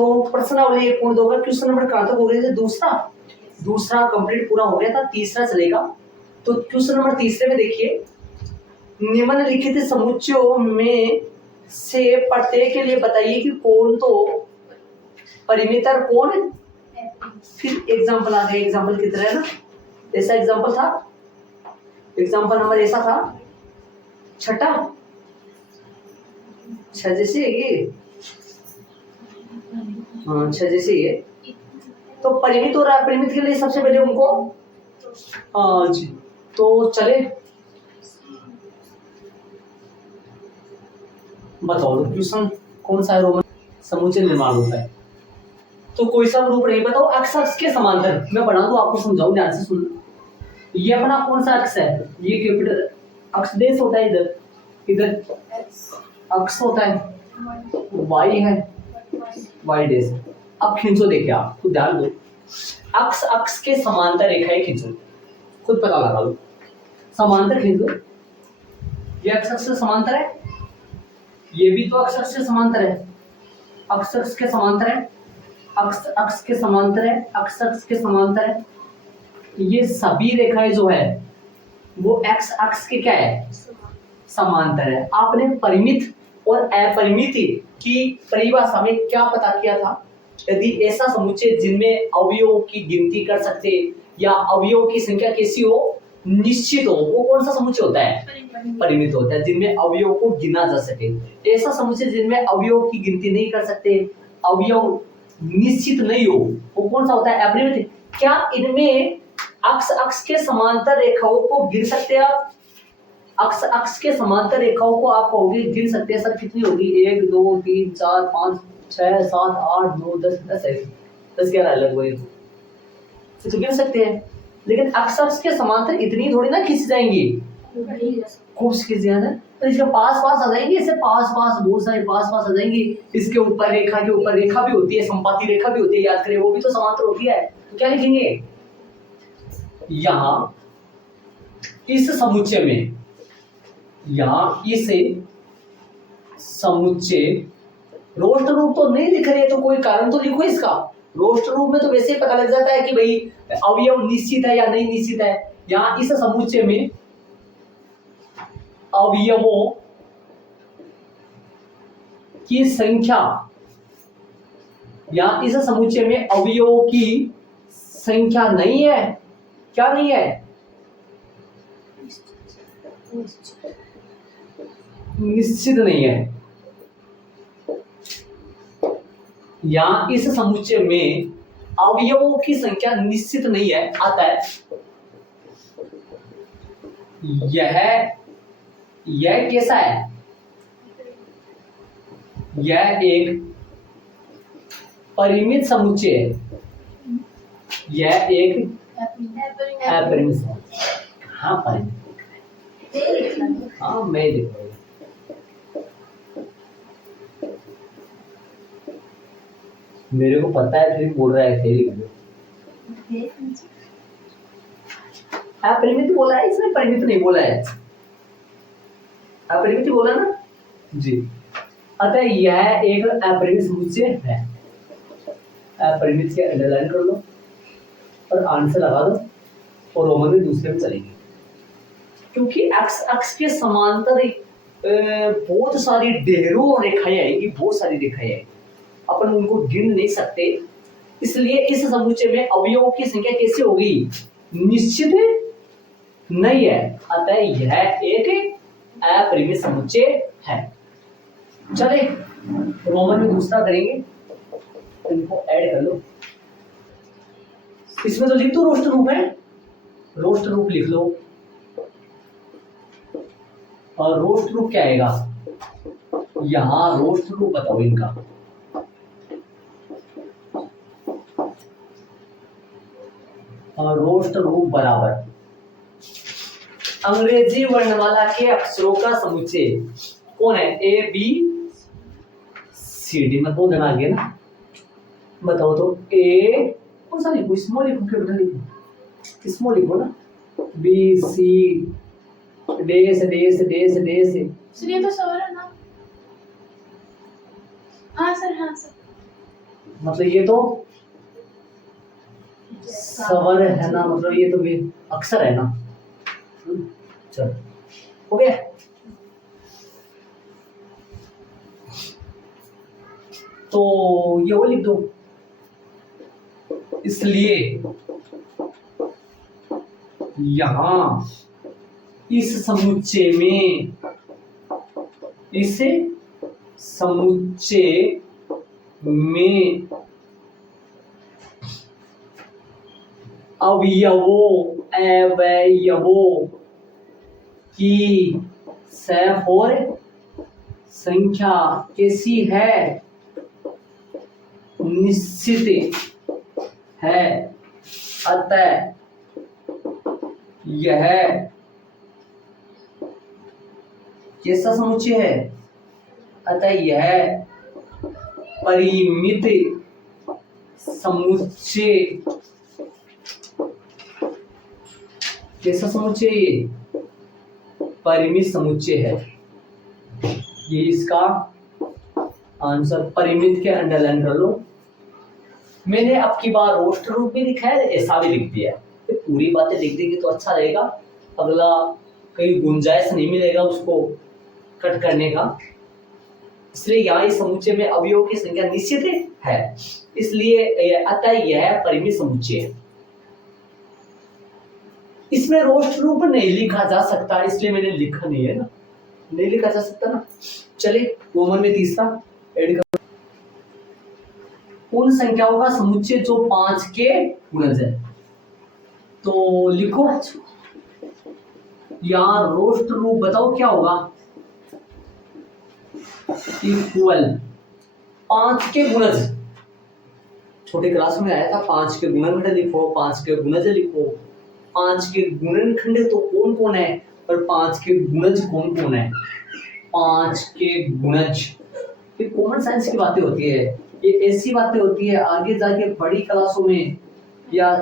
तो प्रश्नावली 1.2 का क्वेश्चन नंबर कहाँ तक हो गया था? दूसरा कंप्लीट पूरा हो गया था, तीसरा चलेगा। तो क्वेश्चन नंबर तीसरे में देखिए, निम्नलिखित समुच्चयों में से प्रत्येक के लिए बताइए कि कौन तो परिमित और कौन। फिर एग्जांपल आ गया, एग्जांपल की तरह ना, ऐसा एग्जांपल था, एग्जांपल नंबर ऐसा था, छठा 6 जैसे ये, हाँ 6 जैसे ये। तो परिमित और अपरिमित के लिए सबसे पहले उनको, हाँ जी, तो चले बताओ क्वेश्चन कौन सा है? रोमन समुच्चय निर्माण होता है तो कोई सा रूप नहीं, बताओ अक्ष अक्ष के समांतर। मैं बना दूं आपको, समझाऊं, ध्यान से सुनना। ये अपना कौन सा अक्ष है? ये कैपिटल अक्ष देश होता है, इधर अक्ष होता है, वाई है, वाई देश। अब खींचो, देखिए आप खुद ध्यान दो, अक्ष अक्ष के समांतर रेखाएं खींचो, खुद पता लगा लो, समांतर खींचो। ये अक्ष अक्ष से समांतर है, ये भी तो अक्ष अक्ष से समांतर है, अक्ष अक्ष के समांतर है, अक्ष अक्ष के समांतर है, अक्ष अक्ष के समांतर है। ये सभी रेखाएं जो है वो एक्स अक्ष के क्या है? समांतर है। आपने परिमित और अपरिमित की परिभाषा में क्या पता किया था? यदि ऐसा समुच्चय जिनमें अवयवों की गिनती कर सकते या अवयवों की संख्या कैसी हो, निश्चित हो, वो कौन सा समुच्चय होता है? परिमित होता है, जिनमें अवयवों को गिना जा सके। ऐसा समुच्चय जिनमें अवयवों की गिनती नहीं कर सकते, अवयव निश्चित नहीं हो, वो कौन सा होता है? अपरिमित। क्या इनमें अक्ष अक्ष के समांतर रेखाओं को गिन सकते हैं आप? अक्ष अक्ष के समांतर रेखाओं को आप कहोगे गिन सकते हैं सर, कितनी होगी? 1 2 3 4 5 6 7 8 9 10 10 है, 10 11 अलग हुए तो गिन सकते हैं। लेकिन अक्ष अक्ष के समांतर इतनी थोड़ी ना खींच जाएंगी, खूब खींच जाएगा, तो इसके पास पास आ जाएंगे, इससे पास पास बहुत सारे पास पास आ जाएंगी। इसके ऊपर रेखा के ऊपर रेखा भी होती है, संपाती रेखा भी होती है, याद करें, वो भी तो समांतर होती है। तो क्या लिखेंगे यहाँ इस समुच्चय में? यहाँ इस समुच्चय, रोष्ट रूप तो नहीं लिख रहे, तो कोई कारण तो लिखो इसका। रोष्ट रूप में तो वैसे ही पता लग जाता है कि भाई अवयव निश्चित है या नहीं निश्चित है। यहाँ इस समुच्चय में अवयवों की संख्या, यहाँ इस समुच्चय में अवयवों की संख्या नहीं है। क्या नहीं है? निश्चित नहीं है। यहां इस समुच्चय में अवयवों की संख्या निश्चित नहीं है। अतः यह कैसा है? यह एक परिमित समुच्चय है। यह एक अपरिमित समुच्चय। हाँ परिमित, हाँ मैं लिख रहा हूं। मेरे को पता है, फिर बोल रहा है अपरिमित बोला है इसने, परिमित नहीं बोला है, अपरिमित बोला ना जी। अतः यह एक अपरिमित समुच्चय है। अपरिमित के अंडरलाइन कर लो और आंसर लगा दो और रोमन में दूसरे में चलेंगे। क्योंकि अक्ष अक्ष के समांतर बहुत सारी ढेरों रेखाएं आएंगी, बहुत सारी रेखाएं आएंगी, अपन उनको गिन नहीं सकते। इसलिए इस समुच्चय में अवयवों की संख्या कैसी होगी? निश्चित नहीं है। अतः यह एक अपरिमित समुच्चय है। चले रोमन में दूसरा करेंगे, इनको ऐड कर लो। इसमें तो लिख दो रोष्ट रूप है, रोष्ट रूप लिख लो। और रोष्ट रूप क्या आएगा? यहां रोष्ट रूप बताओ इनका। और रोष्ट रूप बराबर अंग्रेजी वर्णमाला के अक्षरों का समुच्चय कौन है? ए बी सी डी में 2 दिन आ गया ना, बताओ तो। ए कौन सा लिखो? स्मॉल लिखो, कैपिटल लिखो? स्मॉल लिखो ना। बी सी डेस डेस डेस डेस। सर ये तो सवाल है ना? हाँ सर, हाँ सर। मतलब ये तो स्वर है ना, मतलब ये तो भी अक्षर है ना। चलो हो गया। तो ये वो लिख दो, इसलिए यहां इस समुच्चय में, इस समुच्चय में अवयवों अवयवों की सह संख्या कैसी है, निश्चित है। अतः यह कैसा समुच्चय है, अतः यह परिमित समुच्चय, कैसा समुच्चय, ये परिमित समुच्चय है। ये इसका आंसर, परिमित के अंडरलाइन कर लो। मैंने अब की बार रोस्टर रूप भी लिखा है, ऐसा भी लिख दिया है। तो पूरी बातें लिख देंगे तो अच्छा रहेगा, अगला कहीं गुंजाइश नहीं मिलेगा उसको कट करने का। इसलिए यहाँ इस समुच्चय में अवयवों की संख्या निश्चित है, इसलिए अतः यह परिमित समुच्चय है। इसमें रोस्टर रूप नहीं लिखा जा सकता, इसलिए मैंने लिखा नहीं है ना, नहीं लिखा जा सकता ना। चलिए कॉमन में तीसरा ऐड कर, उन संख्याओं का समुच्चय जो 5 के गुणज है। तो लिखो यहाँ रोस्टर रूप बताओ क्या होगा, इक्वल 5 के गुणज। छोटे क्लास में आया था 5 के गुणनखंड लिखो, 5 के गुणज लिखो। 5 के गुणनखंड तो कौन कौन है और 5 के गुणज कौन कौन है। 5 के गुणज, ये कॉमन साइंस की बातें होती है, ये ऐसी बातें होती है आगे जाके बड़ी क्लासों में या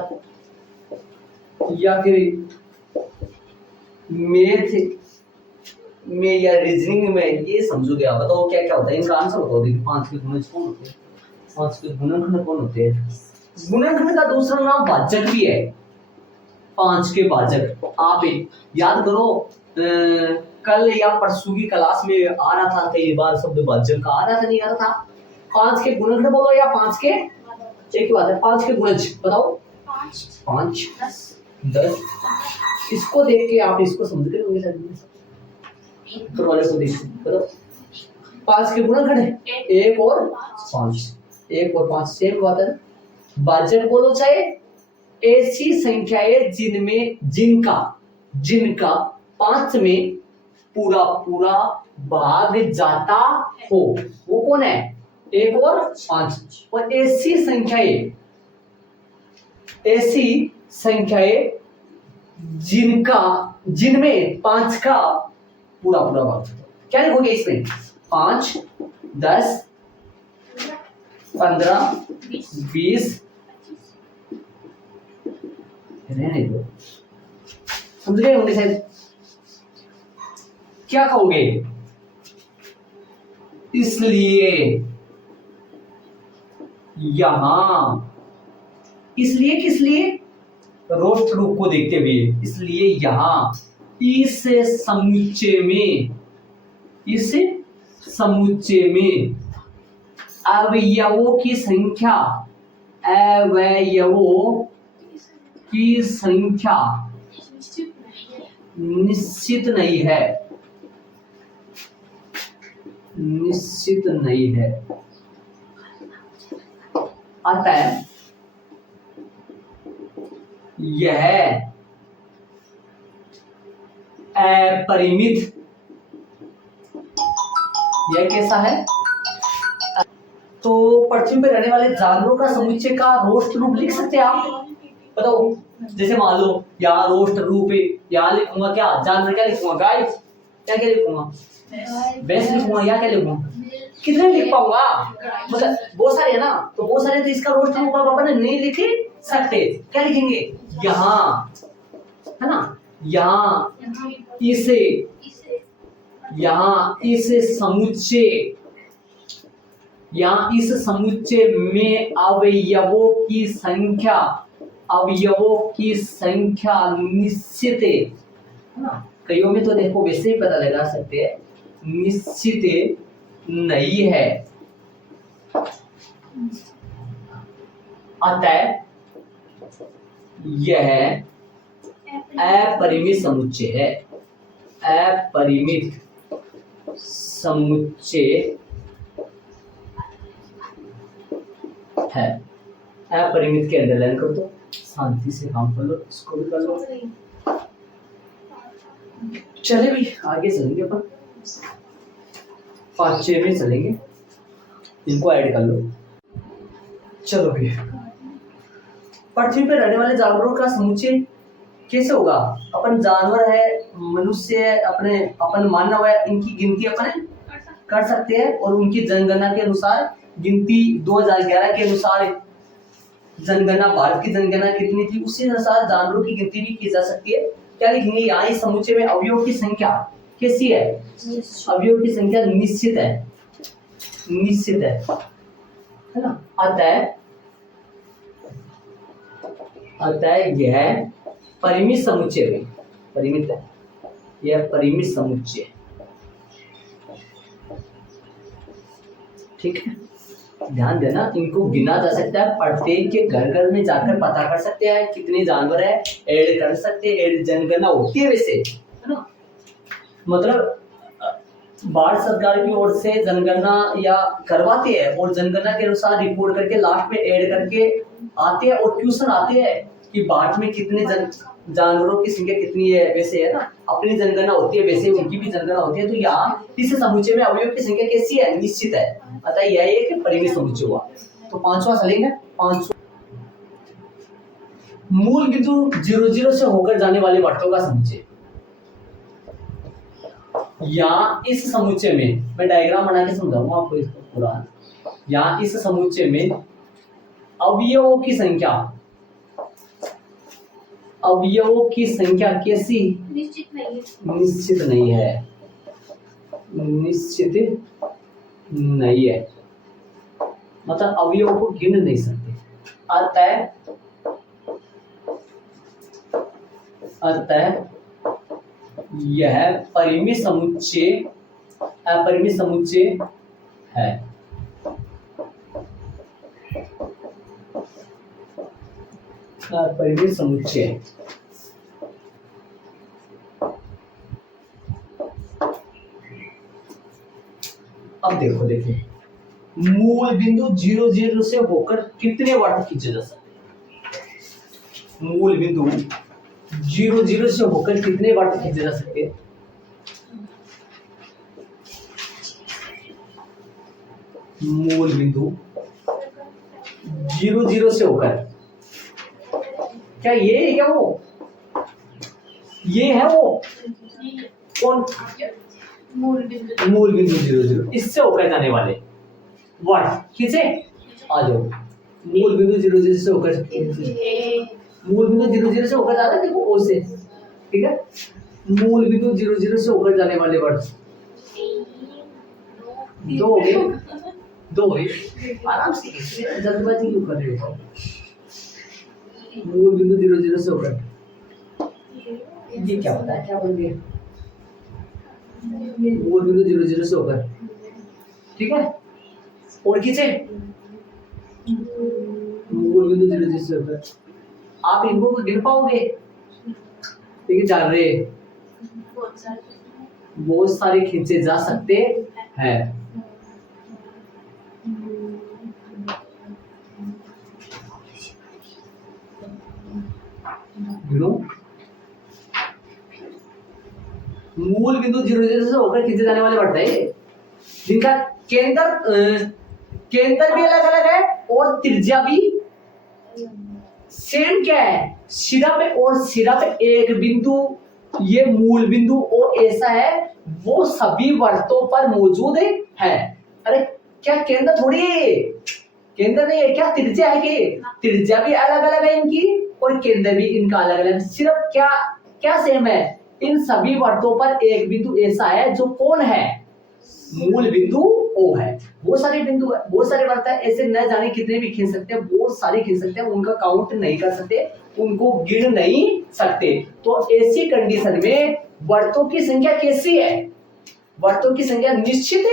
फिर मैथ में या रीजनिंग में ये समझोगे आप। बताओ क्या क्या होता है, इनका आंसर बताओ। देखिए 5 के गुणज कौन होते हैं, 5 के गुणनखंड कौन होते हैं। गुणनखंड का दूसरा नाम भाजक भी है, 5 के भाजक। आप याद करो, कल या परसों की क्लास में आ रहा था कई बार शब्द भाजक का, आ रहा था नहीं आ रहा था। 5 के गुणनखंड बोलो या 5 के, एक बात है 5 के गुणज बताओ। 5 10, इसको देख के आप इसको समझ के होंगे ऊपर वाले को देख बताओ। 5 के गुणनखंड 1 और 5, 1 और 5 सेम बात है। भाजक बोलो चाहे ऐसी संख्याएं जिनका 5 में पूरा पूरा भाग जाता हो, वो कौन है, 1 और 5। और ऐसी संख्याएं जिनमें 5 का पूरा पूरा भाग जाता हो। क्या लिखोगे इसमें, 5 10 15 20, रहने दो, समझ गए होंगे शायद। क्या कहोगे, इसलिए यहां, इसलिए किस लिए, रोस्ट रूप को देखते हुए, इसलिए यहां इस समुच्चय में अवयवों की संख्या निश्चित नहीं है, निश्चित नहीं है। अतः यह अपरिमित, यह कैसा है, तो पृथ्वी पर रहने वाले जानवरों का समुच्चय का रोस्ट रूप लिख सकते हैं आप, बताओ। जैसे मान लो यहाँ रोस्ट रूप है, यहाँ लिखूंगा क्या, जानवर क्या लिखूंगा, गाय, क्या क्या लिखूंगा, भैंस लिखूंगा, या क्या लिखूंगा, कितने लिख पाऊंगा, मतलब बहुत सारे है ना, तो बहुत सारे, तो इसका रोस्ट रूप आप अपन नहीं लिख सकते। क्या लिखेंगे, यहाँ है ना, यहाँ इस समुच्चय यहाँ इस समुच्चय में अवयवों की संख्या निश्चित है ना। कईयों में तो देखो वैसे ही पता लगा सकते हैं, निश्चित नहीं है। अतः यह अपरिमित समुच्चय है। अपरिमित समुच्चय है। अपरिमित के अंडरलाइन कर दो, शांति से काम कर लो, इसको भी कर लो। चले भी आगे चलेंगे अपन, 5-6 में चलेंगे, इनको ऐड कर लो। चलो भी, पृथ्वी पर रहने वाले जानवरों का समुच्चय कैसे होगा? अपन जानवर है, मनुष्य है, अपन मानव है, इनकी गिनती अपन कर सकते हैं और उनकी जनगणना के अनुसार, गिनती 2011 के अनुसार जनगणना, भारत की जनगणना कितनी थी उसी अनुसार जानवरों की गिनती भी की जा सकती है। क्या लिखेंगे यहाँ इस समुच्चय में अवयवों की संख्या कैसी है? अवयवों की संख्या निश्चित है, निश्चित है ना। अतः यह परिमित समुच्चय में, परिमित है, यह परिमित समुच्चय, ठीक है। ध्यान देना, इनको गिना जा सकता है, प्रत्येक के घर घर में जाकर पता कर सकते हैं कितने जानवर है, ऐड कर सकते हैं, ऐड जनगणना होती है वैसे, है ना। मतलब भारत सरकार की ओर से जनगणना या करवाते हैं और जनगणना के अनुसार रिपोर्ट करके लास्ट में ऐड करके आते हैं और क्वेश्चन आते हैं कि भारत में कितने जानवरों की संख्या कितनी है, वैसे है ना। अपनी जनगणना होती है वैसे उनकी भी जनगणना होती है। तो यहाँ इस समुच्चय में अवयव की संख्या कैसी है? निश्चित है। अतः यह एक परिमित समुच्चय हुआ। तो 5वां चलेंगे। 5वां, मूल बिंदु 0 से होकर जाने वाले वर्तों का समुच्चय। यहाँ इस समुच्चय में मैं डायग्राम बना के समझाऊंगा आपको इसको पूरा। यहाँ इस समुच्चय में अवयवों की संख्या, अवयवों की संख्या कैसी? निश्चित नहीं है, निश्चित नहीं है, निश्चित नहीं है, मतलब अवयवों को गिन नहीं सकते। अतः यह परिमित समुच्चय, अपरिमित समुच्चय है। अपरिमित समुच्चय, अब देखिए मूल बिंदु 0 से होकर कितने वर्त खींचे जा सकते? मूल बिंदु 0 से होकर कितने वर्त खींचे जा सकते हैं? मूल बिंदु 0 से होकर, क्या ये है क्या वो? ये है वो कौन? मूल बिंदु 0 इससे होकर जाने वाले वर्ड खींचे। आ जाओ, मूल बिंदु 0 से होकर, मूल बिंदु 0 से होकर जाता है, देखो ओ से, ठीक है। मूल बिंदु 0 से होकर जाने वाले वर्ड 2 हो गए, 2 हुए। आराम से, जल्दबाजी क्यों कर रहे हो? मूल बिंदु 0 से होकर, ये क्या होता है, क्या बोल गए? मूल बिंदु 0 से होकर, ठीक है। और खींचे मूल बिंदु 0 से होकर, आप इनको गिन पाओगे? ठीक है, जान रहे बहुत सारे खींचे जा सकते हैं। मूल बिंदु 0 से होकर खींचे जाने वाले वर्ड है जिनका केंद्र भी अलग अलग है और त्रिज्या भी सेम क्या है, सिरा पे, और सिरा पे एक बिंदु, ये मूल बिंदु और ऐसा है वो सभी वर्तों पर मौजूद है। अरे क्या केंद्र थोड़ी है, केंद्र नहीं है क्या, त्रिज्या है कि त्रिज्या भी अलग अलग है इनकी और केंद्र भी इनका अलग अलग है। सिर्फ क्या क्या सेम है, इन सभी वर्तों पर एक बिंदु ऐसा है जो कौन है, मूल बिंदु ओ है, बहुत सारे बिंदु है, बहुत सारे वर्त है, ऐसे न जाने कितने भी खींच सकते हैं, बहुत सारे खींच सकते हैं, उनका काउंट नहीं कर सकते, उनको गिन नहीं सकते। तो ऐसी कंडीशन में वर्तों की संख्या कैसी है? वर्तों की संख्या निश्चित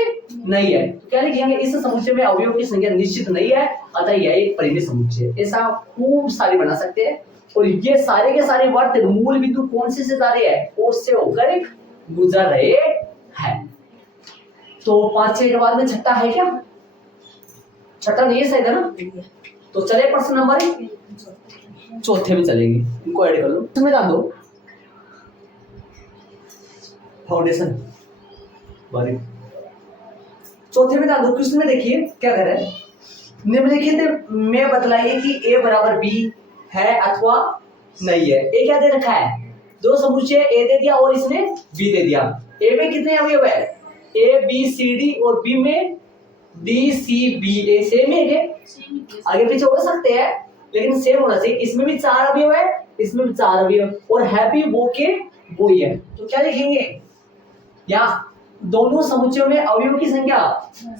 नहीं है। तो क्या लिखेंगे? इस समुच्चय में अवयव की संख्या निश्चित नहीं है, अतः यह एक परिमेय समुच्चय है। ऐसा खूब सारे बना सकते हैं। और ये सारे के सारे वर्त मूल बिंदु कौन से जा रहे हैं? O से होकर गुजर रहे हैं। तो 5-6 के बाद में छठा है क्या? छठा नहीं है शायद, है ना? तो चले प्रश्न नंबर चौथे में चलेंगे, इनको ऐड कर लो। इसमें डाल दो फाउंडेशन, चौथे में डाल दो। क्वेश्चन में देखिए क्या कर रहे हैं, निम्नलिखित में बतलाइए कि ए बराबर बी है अथवा नहीं है। ए क्या दे रखा है? दो समुच्चय ए दे दिया और इसने बी दे दिया। ए में कितने अवयव है? ए बी सी डी, और बी में डी सी बी। ए सेम है, आगे पीछे हो सकते हैं लेकिन सेम होना चाहिए। इसमें भी 4 अवयव है, इसमें भी 4 अवयव, और है भी वो के वो ही है। तो क्या लिखेंगे? या दोनों समुच्चयों में अवयव की संख्या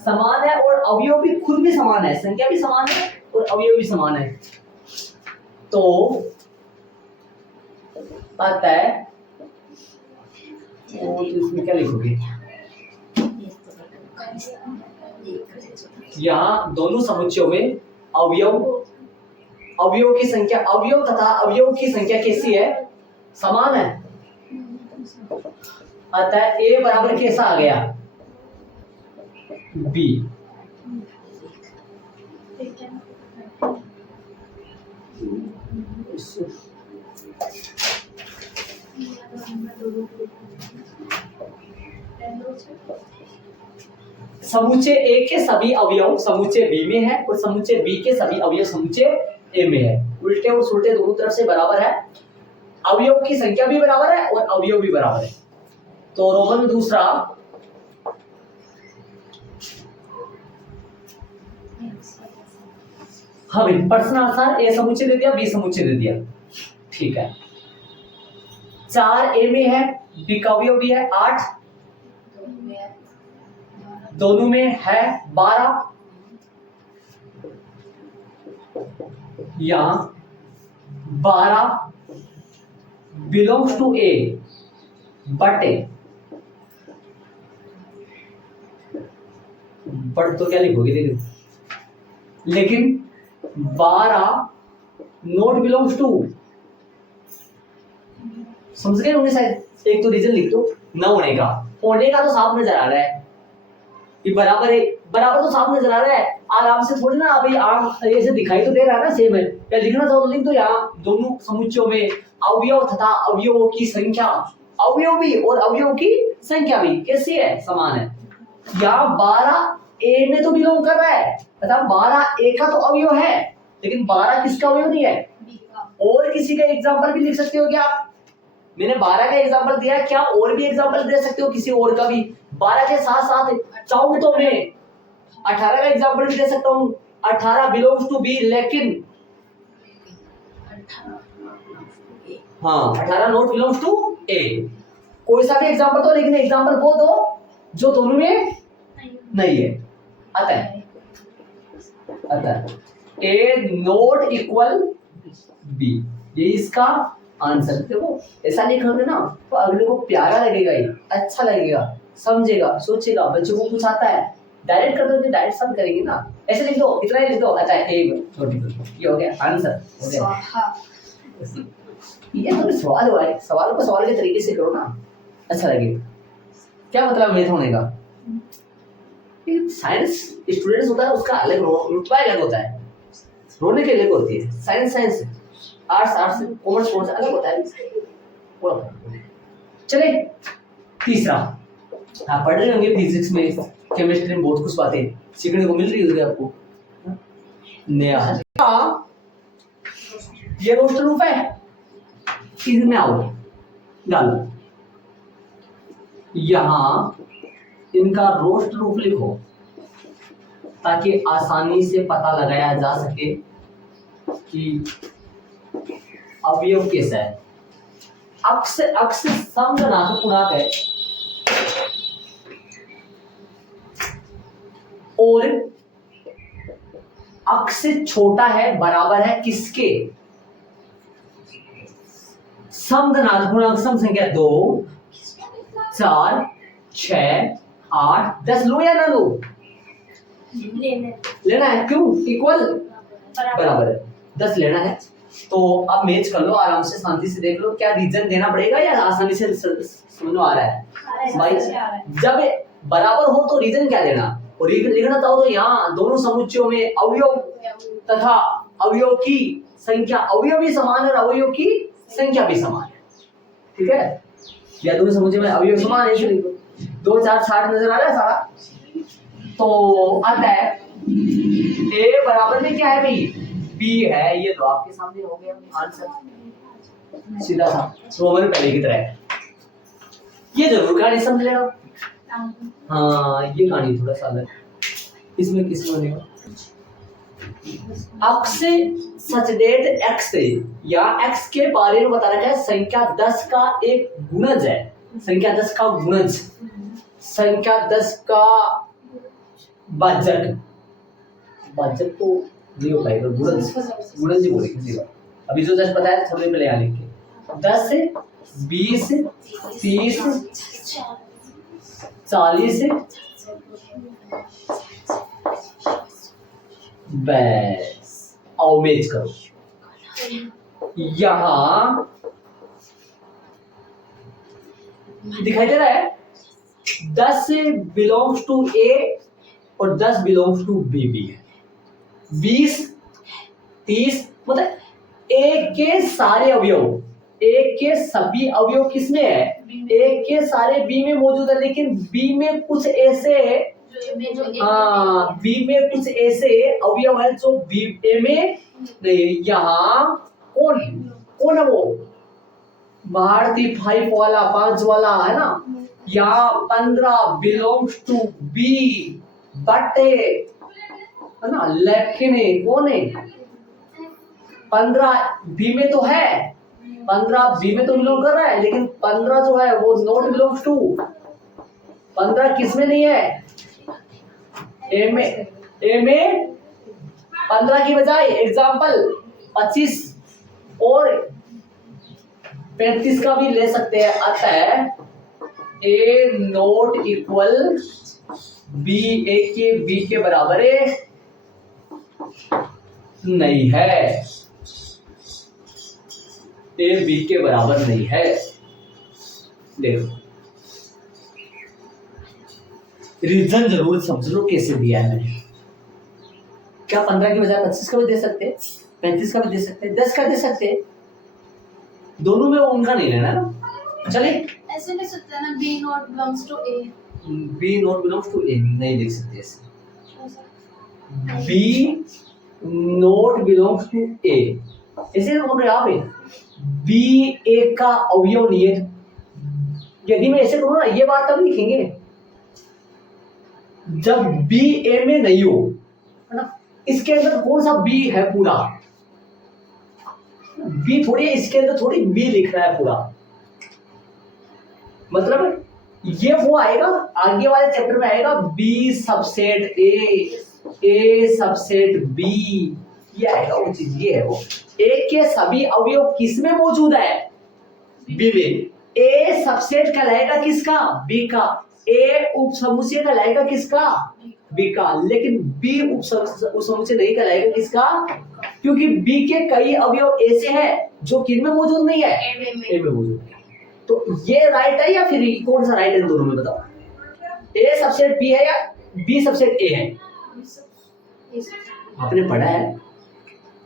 समान है और अवयव भी खुद भी समान है, संख्या भी समान है और अवयव भी समान है। तो आता है, तो इसमें क्या लिखोगे? यहाँ दोनों समुच्चयों में अवयव की संख्या, अवयव तथा अवयव की संख्या कैसी है? समान है। अतः ए बराबर कैसा आ गया? बी। समुच्चय ए के सभी अवयव समुच्चय बी में है और समुच्चय बी के सभी अवयव समुच्चय ए में है। उल्टे और सुलटे दोनों तरफ से बराबर है, अवयव की संख्या भी बराबर है और अवयव भी बराबर है। तो रोमन में दूसरा, हाँ भाई प्रश्न आंसर ए समुच्चय दे दिया, बी समुच्चय दे दिया, ठीक है। 4 ए में है, बी का अवयव भी है 8, दोनों में है 12, यहां 12 belongs to A but A, but तो क्या लिखोगे? लेकिन 12 नॉट बिलोंग्स टू, समझ गए होंगे शायद। एक तो रीजन लिख दो न होने का, होने का तो साफ नजर आ रहा है कि बराबर है, बराबर तो साफ नजर आ रहा है, आराम से थोड़ी ना अभी आम ऐसे दिखाई तो दे रहा है ना, सेम है। क्या लिखना चाहो लिख दो। यहाँ दोनों समुच्चयों में अवयव तथा अवयवों की संख्या, अवयव भी और अवयव की संख्या भी कैसी है? समान है। यहाँ 12 ए में तो बिलोंग कर रहा है तथा 12 ए का तो अवयव है, लेकिन 12 किसका अवयव नहीं है? और किसी का एग्जाम्पल भी लिख सकते हो क्या? मैंने 12 का एग्जाम्पल दिया, क्या और भी एग्जाम्पल दे सकते हो किसी और का भी? 12 के साथ साथ चाहूंगी तो मैं 18 का एग्जाम्पल भी दे सकता हूँ। 18 बिलोंग्स टू बी, लेकिन हाँ 18 नॉट बिलोंग्स टू ए। कोई सा भी एग्जाम्पल दो, लेकिन एग्जाम्पल वो दो जो दोनों में नहीं है। अतः ए नॉट इक्वल बी, ये इसका आंसर। देखो ऐसा नहीं करोगे ना तो अगले को प्यारा लगेगा, ये अच्छा लगेगा, समझेगा, सोचेगा। बच्चों को कुछ आता है, डायरेक्ट कर दोगे, डायरेक्ट सब करेंगे ना। ऐसे लिख दो, इतना ही लिख दो, अच्छा एक छोटी, ये हो गया आंसर, हो गया। ये तो सवाल हुआ है, सवालों को सवाल के तरीके से करो ना, अच्छा लगेगा। क्या मतलब मेथ होने का? साइंस स्टूडेंट्स होता है उसका अलग रुतबा अलग होता है, रोने के अलग होती है। साइंस आर्ट्स कॉमर्स अलग होता है। चले तीसरा, आप पढ़ रहे होंगे फिजिक्स में, केमिस्ट्री में बहुत कुछ बातें सीखने को मिल रही होगी आपको नया। ये रोस्टर रूप है, इसमें आओ डालो, यहां इनका रोस्ट रूप लिखो ताकि आसानी से पता लगाया जा सके कि अवयव कैसा है। अक्ष समगुणांक पूर्णांक है, और अक्ष से छोटा है बराबर है किसके? समधनात्मक पूर्णांक सम संख्या 2 4 6 8 10 लो या ना लो? लेना है। क्यों? इक्वल बराबर है 10 लेना है। तो अब मैच कर लो आराम से, शांति से देख लो क्या रीजन देना पड़ेगा या आसानी से समझ में आ रहा है भाई? जब बराबर हो तो रीजन क्या देना, और लिखना चाहो तो यहाँ दोनों समुच्चयों में अवयव तथा अवयव की संख्या, अवयव भी समान है और अवयव की संख्या भी समान है। ठीक है, या दोनों समुच्चय में अवयव समान है, ऐसे लिखो। 2 4 60 नजर आ रहा है सारा? तो आता है ए बराबर में क्या है भाई? बी है। ये तो आपके सामने हो गया आंसर, सीधा सा रोमन पहले की तरह। ये जरूर कहानी समझ लेना। हाँ, ये कहानी थोड़ा सा अलग, इसमें किस बनेगा? अक्ष से सचेत एक्स से या एक्स के बारे में बता रखा है संख्या 10 का एक गुणज है। संख्या 10 का गुणज, संख्या 10 का भाजक, भाजक तो नहीं हो पाएगा, गुणज गुणज ही बोलेंगे सीधा। अभी जो जस्ट बताया थोड़ी पहले यहाँ लिख के 10 20 30 40 बस आओ मैच करो। यहां दिखाई दे रहा है 10 बिलोंग्स टू ए और 10 बिलोंग्स टू बी भी है। 20 30 मतलब ए के सारे अवयव, ए के सभी अवयव किसमें है? ए के सारे बी में मौजूद है, लेकिन बी में कुछ ऐसे बी में कुछ ऐसे अवयव है जो बी ए में नहीं है। यहाँ कौन कौन है वो? भारतीय 5 वाला 5 वाला है ना। यहाँ 15 बिलोंग्स टू बी बट है ना, लेकिन कौन है? 15 बी में तो है, 15 बी में तो बिलोंग कर रहा है, लेकिन 15 जो है वो नॉट बिलोंग्स टू। 15 किस में नहीं है? ए में 15 की बजाय एग्जाम्पल 25 और 35 का भी ले सकते हैं। अतः ए नॉट इक्वल बी, ए के बी के बराबर नहीं है, ए बी के बराबर नहीं है। देखो रीजन जरूर समझ लो कैसे दिया है मैंने। क्या 15 की बजाय 25 का भी दे सकते, 35 का भी दे सकते, 10 का दे सकते, दोनों में उनका नहीं लेना ना। चलिए ऐसे लिख सकते हैं ना, B not belongs to A. B not belongs to A नहीं लिख सकते ऐसे। B not belongs to A ऐसे बोल रहे आप, बी ए का अवयव नहीं है। यदि मैं ऐसे कहूँ ना, ये बात तब लिखेंगे जब बी ए में नहीं हो, है ना। इसके अंदर कौन सा बी है? पूरा बी थोड़ी, इसके अंदर थोड़ी बी लिख रहा है पूरा। मतलब ये वो आएगा आगे वाले चैप्टर में आएगा, B subset A subset B, ये आएगा वो चीज। ये है वो, ए के सभी अवयव किस में मौजूद है? बी में। ए सबसेट कहलाएगा किसका? बी का। ए उपसमुच्चय कहलाएगा किसका? बी का। लेकिन बी उपसमुच्चय नहीं कहलाएगा किसका? क्योंकि बी के कई अवयव ऐसे हैं जो किन में मौजूद नहीं है? ए में मौजूद है। तो ये राइट है या फिर कौन सा राइट है इन दोनों में बताओ? ए सबसेट बी है या बी सबसेट ए है? आपने पढ़ा है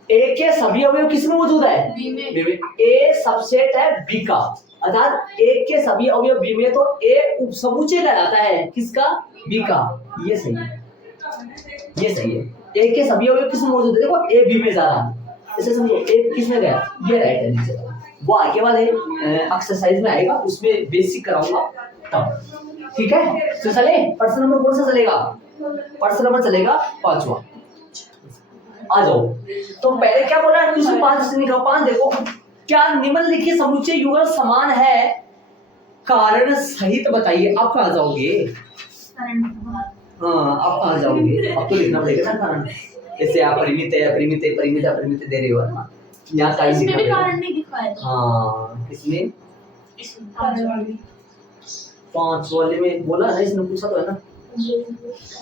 ए के सभी अवयव किस में मौजूद है? बी में। ए सबसेट है बी का, अर्थात ए के सभी अवयव बी में, तो ए उपसमुच्चय कहलाता है किसका? बी का। ये सही है, ये सही है। ए के सभी अवयव किस में मौजूद है? देखो ए बी में जा रहा है, इसे समझो ए किस में गया? ये राइट है नीचे का। वो आगे वाले एक्सरसाइज में आएगा, उसमें बेसिक कराऊंगा तब। ठीक है, तो चले प्रश्न नंबर कौन सा चलेगा? प्रश्न नंबर चलेगा 5वां। आ जाओ। तो पहले क्या बोला? क्वेश्चन 5 से निकाल 5। देखो, क्या निम्नलिखित समुच्चय युगल समान है? कारण सहित बताइए। आप कहाँ जाओगे? हाँ अब कहाँ जाओगे, अब तो लिखना पड़ेगा ना कारण। जैसे आप परिमित है परिमित है परिमित है परिमित दे रहे हो ना, यहाँ टाइम इसमें लिखना भी पड़ेगा। कारण नहीं दिखाया था। हाँ किसमें, इसमें कारण वाली 5 वाले में बोला ना, इसने पूछा तो है ना।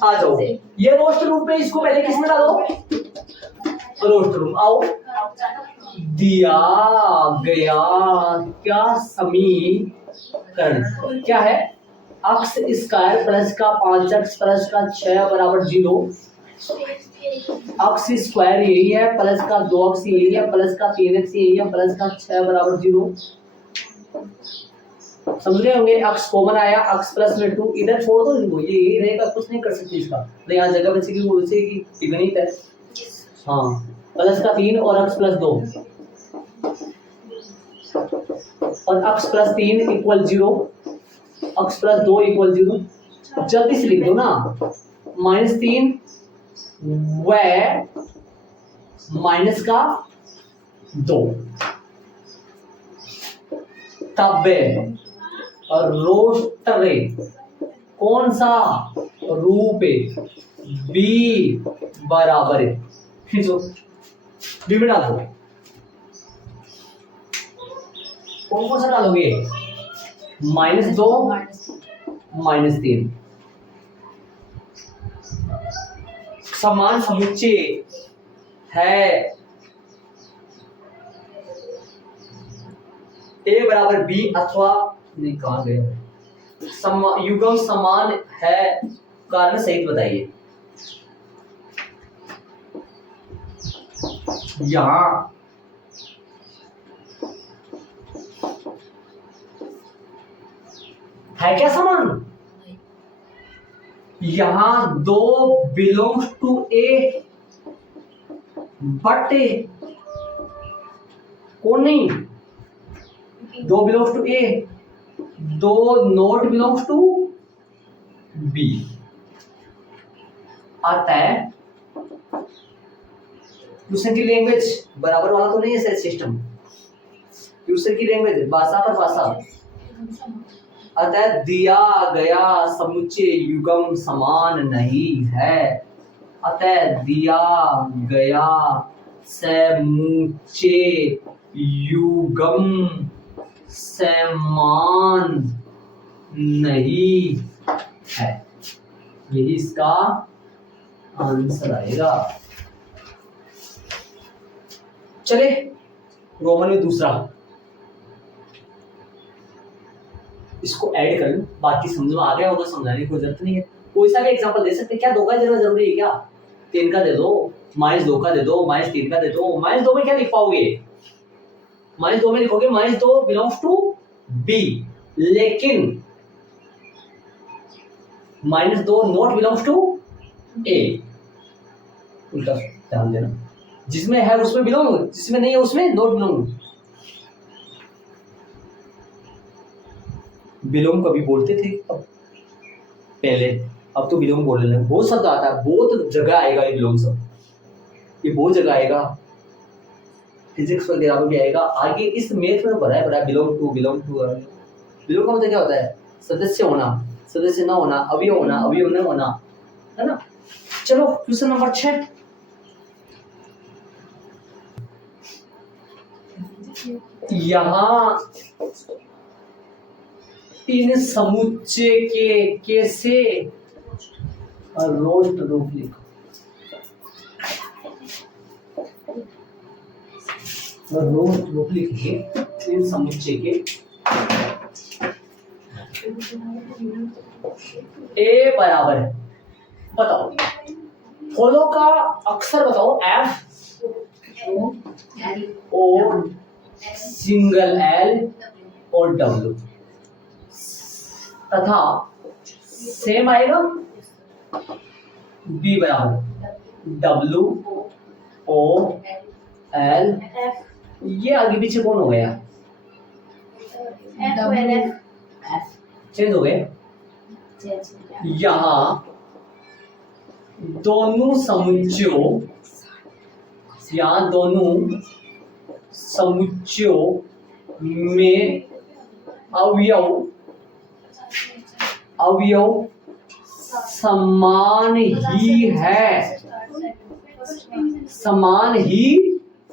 आ जाओ, ये रोस्ट रूम पे इसको पहले किसमें डालो, रोस्ट रूम। आओ, दिया गया क्या समीकरण क्या है, x स्क्वायर प्लस का 5x प्लस का 6 बराबर 0। x स्क्वायर यही है, प्लस का 2x यही है, प्लस का 3x यही है, प्लस का 6 बराबर 0। समझ रहे होंगे, x कॉमन आया, x प्लस में 2 इधर छोड़ दो इनको, ये यही रहेगा, कुछ नहीं कर सकते इसका। तो यहाँ जगह बचेगी वो बचेगी, इगनिट है। हाँ प्लस का 3 और x प्लस 2 और x plus 3 equal 0, x plus 2 equal 0। जल्दी से लिख दो ना, -3 व माइनस का 2, तब रोस्टरे कौन सा रूप है, बी बराबर है, जो बी में डालो, कौन कौन सा डालोगे, -2 -3। समान समुच्चय है, ए बराबर बी अथवा नहीं, कहां गए, युग्म समान है, कारण सहित बताइए। यहां है क्या समान, यहां 2 बिलोंग्स टू ए बट कौन नहीं, 2 belongs to A, 2 not belongs to B. आता है ट्यूशन की लैंग्वेज, बराबर वाला तो नहीं है सेट सिस्टम, ट्यूशन की लैंग्वेज भाषा पर भाषा। अतः दिया गया समुच्चय युग्म समान नहीं है, अतः दिया गया समुच्चय युग्म समान नहीं है, यही इसका आंसर आएगा। चले रोमन में दूसरा, इसको ऐड कर लो, बाकी समझ में आ गया होगा, समझाने की कोई जरूरत नहीं है। कोई सा भी एग्जांपल दे सकते हैं क्या, 2 का देना जरूरी है क्या, 3 का दे दो, -2 का दे दो, -3 का दे दो। -2 में क्या लिख पाओगे, -2 में लिखोगे -2 बिलोंग्स टू बी, लेकिन -2 नॉट बिलोंग्स टू ए। उल्टा ध्यान देना, जिसमें है उसमें बिलोंग, जिसमें नहीं है उसमें नॉट बिलोंग। बिलोंग कभी बोलते थे अब पहले, अब तो बिलोंग बोलने लगे, बहुत शब्द आता है, बहुत जगह आएगा ये बिलोंग सब, ये बहुत जगह आएगा, फिजिक्स वगैरह में भी आएगा आगे, इस मैथ में भरा है बिलोंग टू। बिलोंग का मतलब क्या होता है, सदस्य होना, सदस्य ना होना, अवयव होना, अवयव न होना, है ना। चलो क्वेश्चन नंबर 6, यहां इन समुच्चय के कैसे रोस्ट रूप लिखो, रोस्ट रूप लिखिए इन समुच्चय के। ए बराबर है, बताओ फॉलो का अक्षर बताओ, एफ ओ सिंगल एल और डब्ल्यू, तथा सेम आएगा बी बराबर डब्ल्यू ओ एल, ये आगे पीछे कौन हो गया, चेंज हो गए। यहाँ दोनों समुच्चयों, यहाँ दोनों समुच्चयों में अवयव समान ही है, समान ही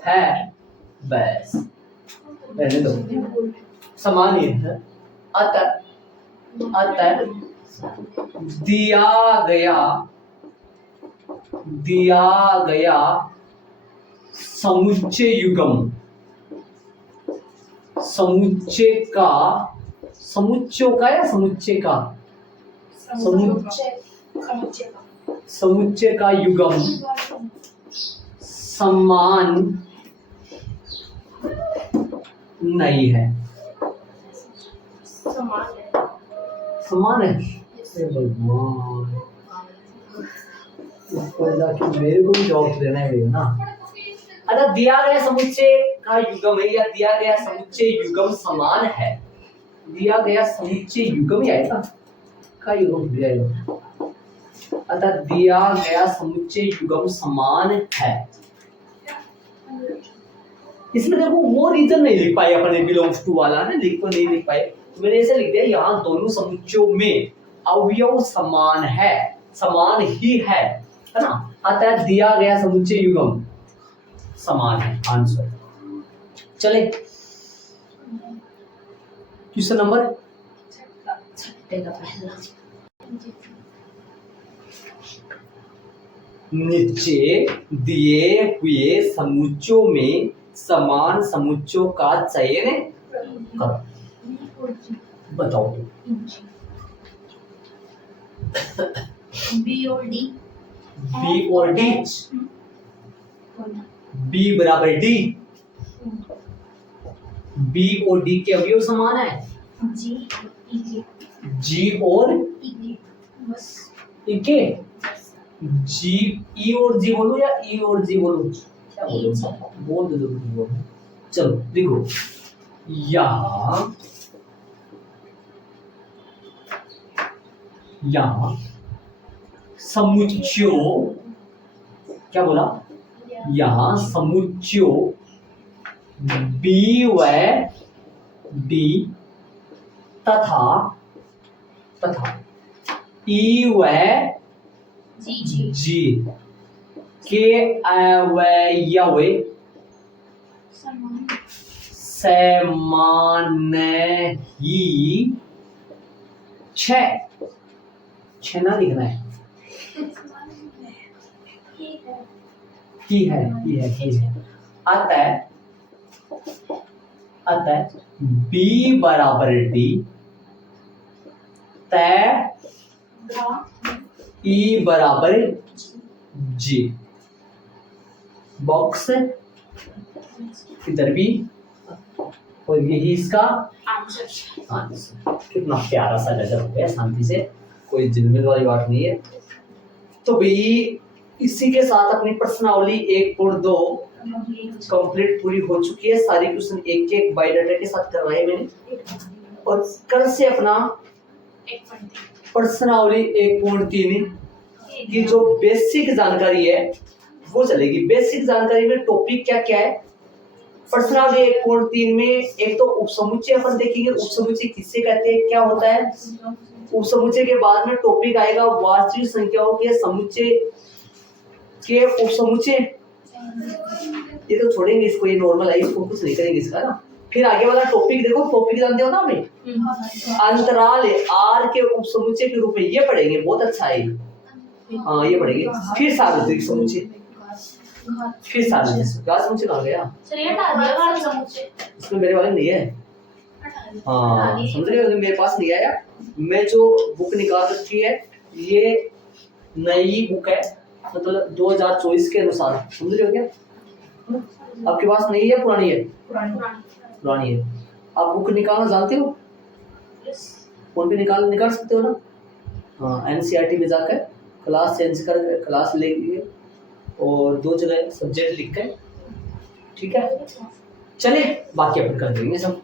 है, बस रहने दो, समान ही है। अतः दिया गया समुच्चय युग्म, समुच्चय का, समुच्चयों का या समुच्चय का, समुच्चय का युग्म समान नहीं है, समान है। हे भगवान, इसको जाके मेरे को भी जवाब देना है ना। अगर दिया गया समुच्चय का युग्म है या दिया गया समुच्चय युग्म समान है, दिया गया समुच्चय युग्म ही आएगा का युग्म दिया जाएगा। अतः दिया गया समुच्चय युग्म समान है। इसमें देखो वो रीजन नहीं लिख पाए अपने बिलोंग्स टू वाला ना, लिख को नहीं लिख पाए, मैंने ऐसे लिख दिया यहाँ दोनों समुच्चयों में अवयव समान है, समान ही है ना। अतः दिया गया समुच्चय युग्म समान है, आंसर। चले क्वेश्चन नंबर नीचे दिए हुए समुच्चयों में समान समुच्चयों का चयन करो। बताओ बी और डी, बी और डी, बी बराबर डी, बी और डी के अवयव समान है, जी और ई के, जी ई और जी बोलो या ई और जी बोलो, क्या बोलो, बोल दो बोलो। चलो देखो यहाँ समुच्चयों, क्या बोला, यहाँ समुच्चयों बी व डी तथा ई व जी के अवयव समान ही छह ना लिखना है, ही है। अतः बी बराबर डी तय ई बराबर जी, बॉक्स इधर भी, और यही इसका आंसर। कितना प्यारा सा नजर हो गया, शांति से, कोई जिलमिल वाली बात नहीं है। तो भाई इसी के साथ अपनी प्रश्नावली 1.2 कंप्लीट पूरी हो चुकी है। सारी क्वेश्चन एक बायोडाटा के साथ करवाए मैंने, और कल से अपना प्रश्नावली 1.3 की जो बेसिक जानकारी है वो चलेगी। बेसिक जानकारी में टॉपिक क्या क्या है, प्रश्नावली 1.3 में एक तो उपसमुच्चय अपन देखेंगे, उपसमुच्चय किससे कहते हैं, क्या होता है। उपसमुच्चय के बाद में टॉपिक आएगा वास्तविक संख्याओं के समुच्चय के उपसमुच्चय, ये तो छोड़ेंगे इसको, ये नॉर्मल है, इसको कुछ नहीं करेंगे इसका ना। फिर आगे वाला टॉपिक देखो, टॉपिक जानते हो ना भाई, अंतराल आर के उपसमुच्चय के रूप में ये पढ़ेंगे, बहुत अच्छा है। हाँ ये पढ़ेंगे। फिर सार्वत्रिक समुच्चय, फिर सार्वत्रिक क्या समुच्चय कहाँ गया, इसमें मेरे वाले नहीं है। हाँ समझ रहे हो, मेरे पास नहीं आया। मैं जो बुक निकाल रखी है ये नई बुक है, मतलब 2024 के अनुसार, समझ रहे हो क्या। आपके पास नहीं है, पुरानी है, पुरानी है। आप बुक निकालना जानते हो, फोन पे निकाल सकते हो ना। हाँ एनसीईआरटी में जाकर क्लास चेंज कर क्लास ले लिए और 2 जगह सब्जेक्ट लिख कर, ठीक है। चले बाकी अपन कर देंगे सब।